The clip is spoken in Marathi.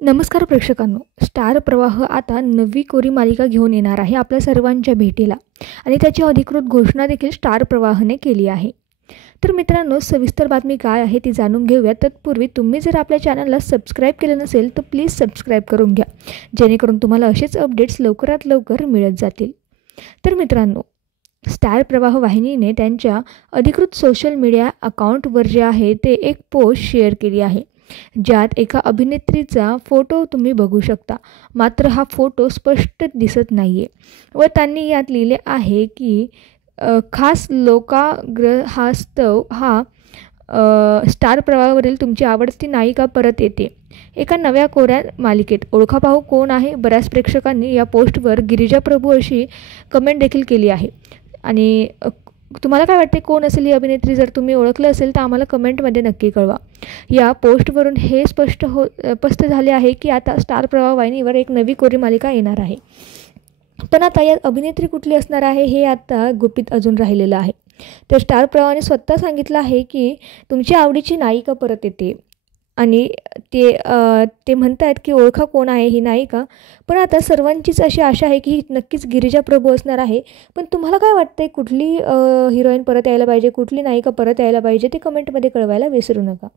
नमस्कार प्रेक्षकांनो. स्टार प्रवाह आता नवी कोरी मालिका घेऊन येणार आहे आपल्या सर्वांच्या भेटीला आणि त्याची अधिकृत घोषणा देखील स्टार प्रवाहने केली आहे. तर मित्रांनो, सविस्तर बातमी काय आहे ती जाणून घेऊया. तत्पूर्वी तुम्ही जर आपल्या चॅनलला सबस्क्राईब केलं नसेल तर प्लीज सबस्क्राईब करून घ्या, जेणेकरून तुम्हाला असेच अपडेट्स लवकरात लवकर मिळत जातील. तर मित्रांनो, स्टार प्रवाह वाहिनीने त्यांच्या अधिकृत सोशल मीडिया अकाउंटवर जे आहे ते एक पोस्ट शेअर केली आहे, ज्यात एका अभिनेत्रीचा फोटो तुम्ही बघू शकता. मात्र हा फोटो स्पष्ट दिसत नाही आहे व त्यांनी यात लिहिले आहे की खास लोकाग्रहास्तव हा स्टार प्रवाहावरील तुमची आवडती नायिका परत येते एका नव्या कोऱ्या मालिकेत. ओळखा पाहू कोण आहे. बऱ्याच प्रेक्षकांनी या पोस्टवर गिरिजा प्रभू अशी कमेंट देखील केली आहे. आणि तुम्हाला काय वाटते, कोण असेल ही अभिनेत्री? जर तुम्ही ओळखलं असेल तर आम्हाला कमेंटमध्ये नक्की कळवा. या पोस्टवरून हे स्पष्ट झाले आहे की आता स्टार प्रवाह वाहिनीवर एक नवी कोरी मालिका येणार आहे. पण आता यात अभिनेत्री कुठली असणार आहे हे आता गुपित अजून राहिलेलं आहे. तर स्टार प्रवाहाने स्वतः सांगितलं आहे की तुमची आवडीची नायिका परत येते आणि ते म्हणत आहेत की ओळखा कोण आहे ही नायिका. पण आता सर्वांचीच अशी आशा आहे की ही नक्कीच गिरिजा प्रभू असणार आहे. पण तुम्हाला काय वाटतं, कुठली हिरोईन परत यायला पाहिजे, कुठली नायिका परत यायला पाहिजे ते कमेंटमध्ये कळवायला विसरू नका.